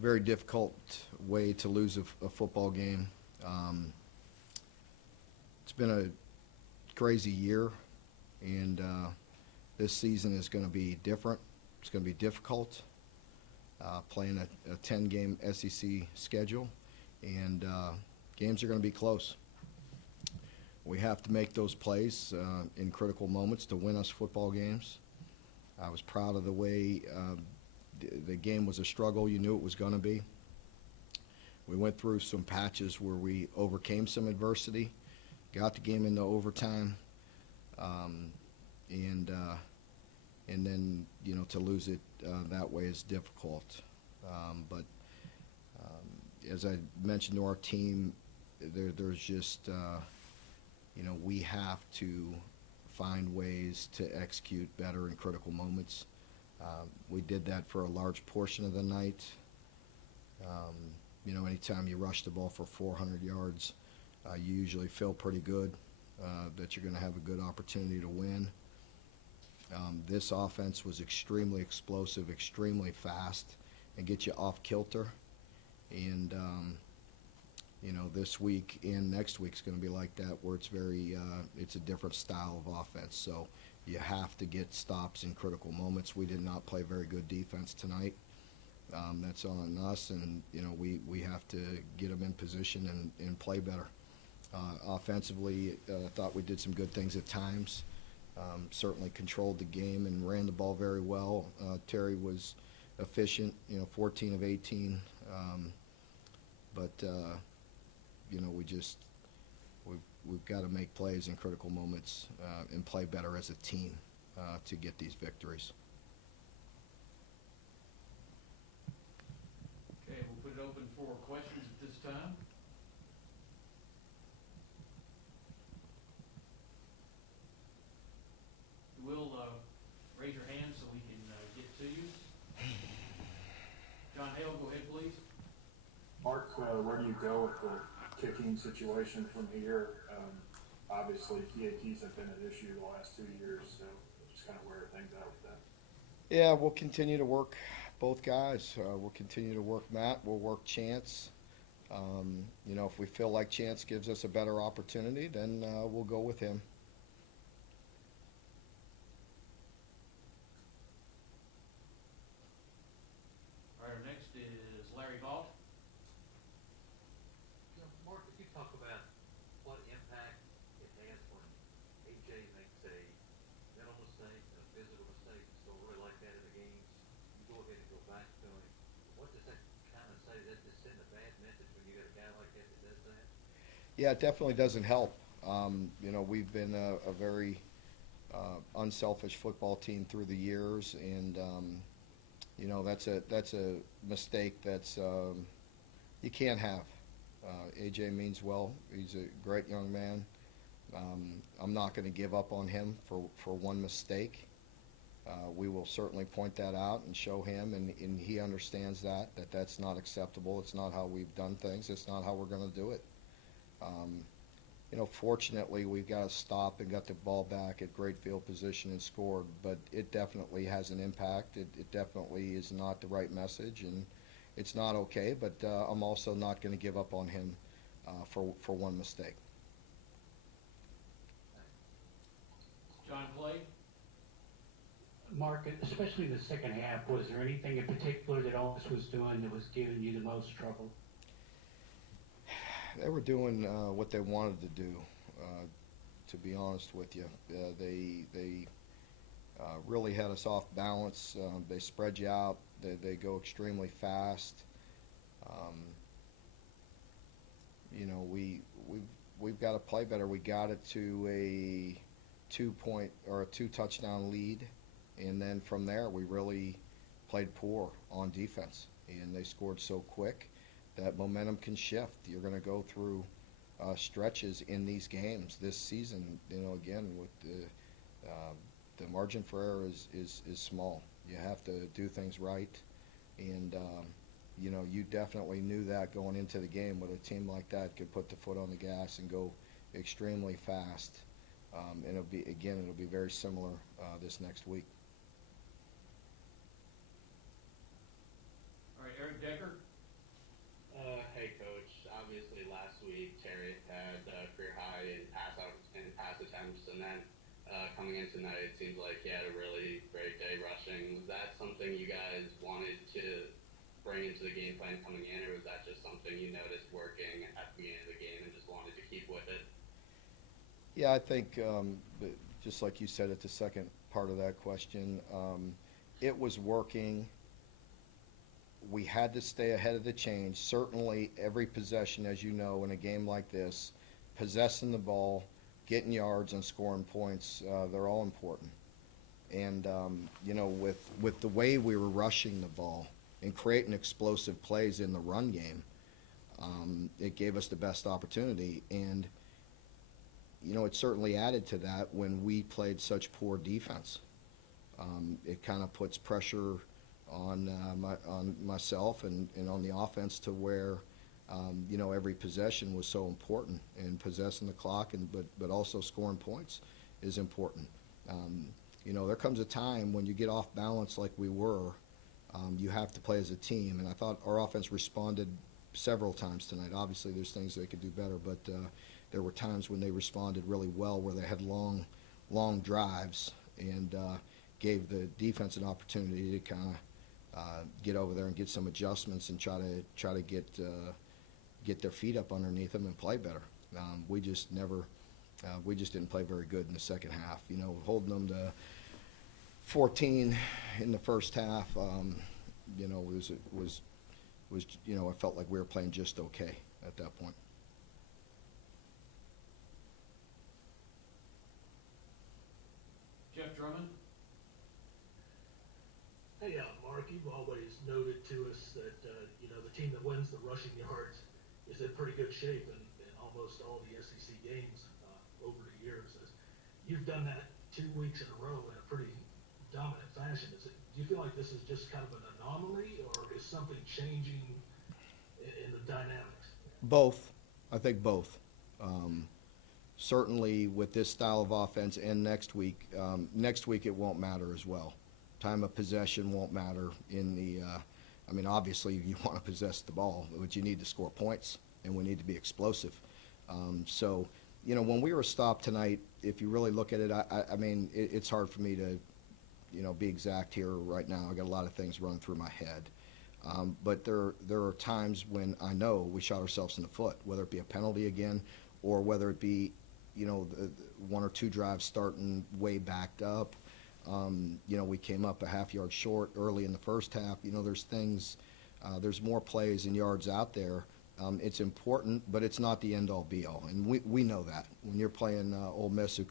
very difficult way to lose a football game. It's been a crazy year, and this season is going to be different. It's going to be difficult, playing a 10-game SEC schedule, and games are going to be close. We have to make those plays in critical moments to win us football games. I was proud of the way the game was a struggle. You knew it was going to be. We went through some patches where we overcame some adversity, got the game into overtime, and then to lose it that way is difficult. But as I mentioned to our team, there's just we have to find ways to execute better in critical moments. We did that for a large portion of the night. Anytime you rush the ball for 400 yards, you usually feel pretty good that you're going to have a good opportunity to win. This offense was extremely explosive, extremely fast, and get you off kilter. And this week and next week's going to be like that, where it's a different style of offense. So you have to get stops in critical moments. We did not play very good defense tonight. That's on us, and we have to get them in position and play better. Offensively, I thought we did some good things at times. Certainly controlled the game and ran the ball very well. Terry was efficient, 14 of 18. But we've got to make plays in critical moments and play better as a team to get these victories. Okay, we'll put it open for questions at this time. You will raise your hand so we can get to you. John Hale, go ahead, please. Mark, where do you go with the kicking situation from here? Obviously, PATs have been an issue the last 2 years, so just kind of where are things at with that? Yeah, we'll continue to work both guys. We'll continue to work Matt. We'll work Chance. If we feel like Chance gives us a better opportunity, then we'll go with him. All right, our next is Larry Vaught. Mark, could you talk about what impact it has when AJ makes a mental mistake, a physical mistake, so really like that in the games, you go ahead and go back to him. What does that kind of say? Does that send a bad message when you got a guy like that that does that? Yeah, it definitely doesn't help. We've been a very unselfish football team through the years, and that's a mistake that's you can't have. AJ means well. He's a great young man. I'm not going to give up on him for one mistake. We will certainly point that out and show him, and he understands that's not acceptable. It's not how we've done things. It's not how we're going to do it. Fortunately, we got to stop and got the ball back at great field position and scored, but it definitely has an impact. It definitely is not the right message, and it's not okay, but I'm also not going to give up on him for one mistake. John Clay. Mark, especially in the second half, was there anything in particular that Owens was doing that was giving you the most trouble? They were doing what they wanted to do, to be honest with you. They really had us off balance. They spread you out. They go extremely fast. We've got to play better. We got it to a 2-point or a 2-touchdown lead, and then from there we really played poor on defense, and they scored so quick that momentum can shift. You're going to go through stretches in these games this season. Again, with the margin for error is small. You have to do things right, and you definitely knew that going into the game. With a team like that, could put the foot on the gas and go extremely fast. And it'll be very similar this next week. All right, Eric Decker. and then coming in tonight, it seems like he had a really great day rushing. Was that something you guys wanted to bring into the game plan coming in, or was that just something you noticed working at the beginning of the game and just wanted to keep with it? Yeah, I think just like you said at the second part of that question, it was working. We had to stay ahead of the change. Certainly, every possession, as you know, in a game like this, possessing the ball, getting yards, and scoring points, they're all important. And with the way we were rushing the ball and creating explosive plays in the run game, it gave us the best opportunity. And it certainly added to that when we played such poor defense. It kind of puts pressure on myself and on the offense to where every possession was so important, and possessing the clock but also scoring points is important. There comes a time when you get off balance like we were, you have to play as a team, and I thought our offense responded several times tonight. Obviously there's things they could do better, but there were times when they responded really well where they had long drives and gave the defense an opportunity to kind of get over there and get some adjustments and try to get their feet up underneath them and play better. We just didn't play very good in the second half. Holding them to 14 in the first half, was I felt like we were playing just okay at that point. Jeff Drummond? Hey, Mark, you've always noted to us that, the team that wins the rushing yards is in pretty good shape in almost all the SEC games over the years. You've done that 2 weeks in a row in a pretty dominant fashion. Do you feel like this is just kind of an anomaly, or is something changing in the dynamics? Both. I think both. Certainly with this style of offense, and next week it won't matter as well. Time of possession won't matter in the obviously you want to possess the ball, but you need to score points, and we need to be explosive. So when we were stopped tonight, if you really look at it, it's hard for me to be exact here right now. I got a lot of things running through my head. But there are times when I know we shot ourselves in the foot, whether it be a penalty again, or whether it be the 1 or 2 drives starting way backed up. We came up a half yard short early in the first half. There's things, there's more plays and yards out there. It's important, but it's not the end all be all, and we know that when you're playing Ole Miss, who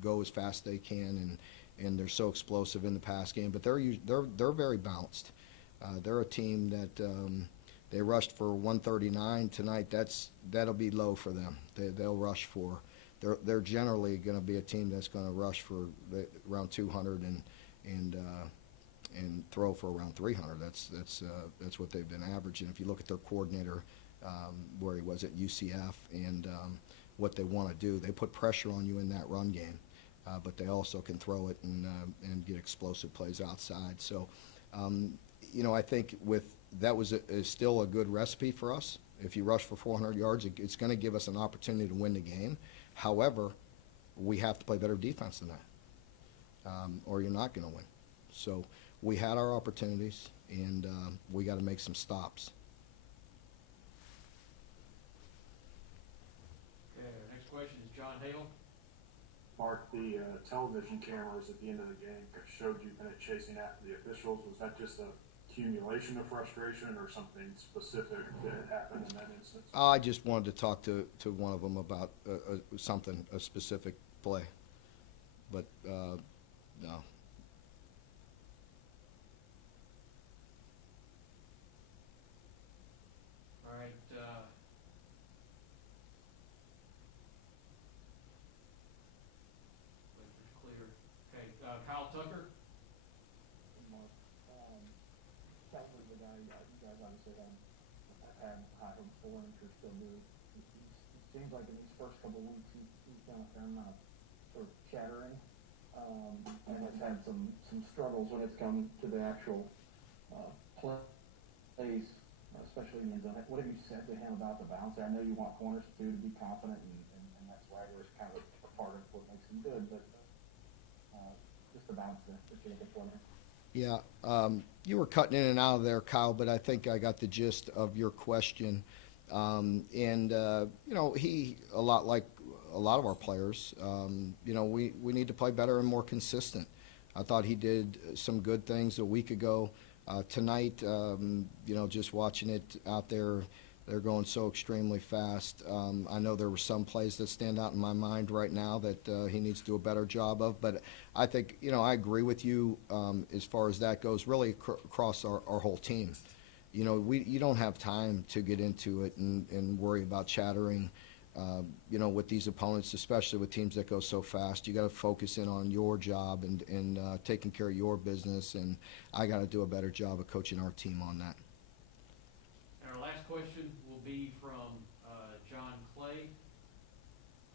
go as fast as they can, and they're so explosive in the pass game, but they're very balanced. They're a team that they rushed for 139 tonight. That'll be low for them. They'll rush for. They're generally going to be a team that's going to rush for around 200 and throw for around 300. That's what they've been averaging. If you look at their coordinator, where he was at UCF, and what they want to do, they put pressure on you in that run game, but they also can throw it and get explosive plays outside. So, I think that was still a good recipe for us. If you rush for 400 yards, it's going to give us an opportunity to win the game. However, we have to play better defense than that, or you're not going to win. So we had our opportunities, and we got to make some stops. Okay, our next question is John Hale. Mark, the television cameras at the end of the game showed you kind of chasing after the officials. Was that just a accumulation of frustration, or something specific that happened in that instance? I just wanted to talk to one of them about a specific play, but no. All right, clear. Okay, Kyle Tucker. Mark, probably the guy you guys obviously have had high hopes for, and if you're still do. It seems like in these first couple of weeks he's done a fair amount of sort of chattering, and has had some struggles when it's come to the actual plays, especially in the zone. What have you said to him about the bounce? I know you want corners too to be confident, and that's right where it's kind of part of what makes them good, but just the balance that you're looking for there. Yeah, you were cutting in and out of there, Kyle, but I think I got the gist of your question. You know, he, a lot like a lot of our players, you know, we need to play better and more consistent. I thought he did some good things a week ago. Tonight, you know, just watching it out there, they're going so extremely fast. I know there were some plays that stand out in my mind right now that he needs to do a better job of. But I think, you know, I agree with you as far as that goes, really across our whole team. You know, you don't have time to get into it and worry about chattering, you know, with these opponents, especially with teams that go so fast. You got to focus in on your job and taking care of your business. And I got to do a better job of coaching our team on that. And our last question will be from John Clay.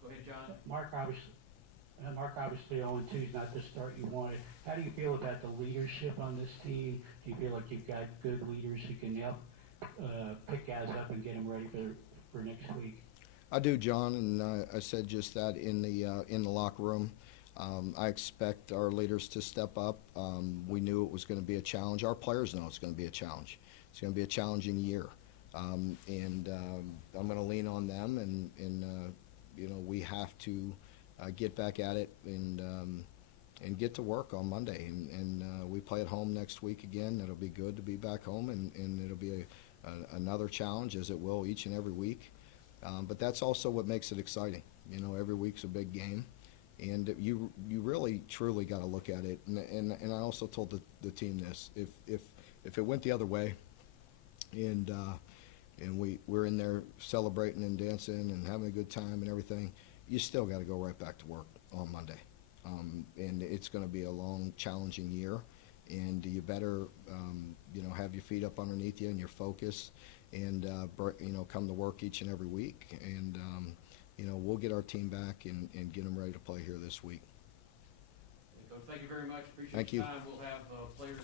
Go ahead, John. Mark, obviously 0-2 is not the start you wanted. How do you feel about the leadership on this team? Do you feel like you've got good leaders who can help pick guys up and get them ready for next week? I do, John, and I said just that in the locker room. I expect our leaders to step up. We knew it was going to be a challenge. Our players know it's going to be a challenge. It's going to be a challenging year, and I'm going to lean on them. And you know, we have to get back at it and get to work on Monday. And we play at home next week again. It'll be good to be back home, and it'll be another challenge, as it will each and every week. But that's also what makes it exciting. You know, every week's a big game, and you really truly got to look at it. And I also told the team this: if it went the other way, and we're in there celebrating and dancing and having a good time and everything, you still got to go right back to work on Monday. And it's going to be a long, challenging year, and you better you know, have your feet up underneath you and your focus. And you know, come to work each and every week, and you know, we'll get our team back and get them ready to play here this week. Coach, thank you very much. Appreciate Thank your you. time. We'll have players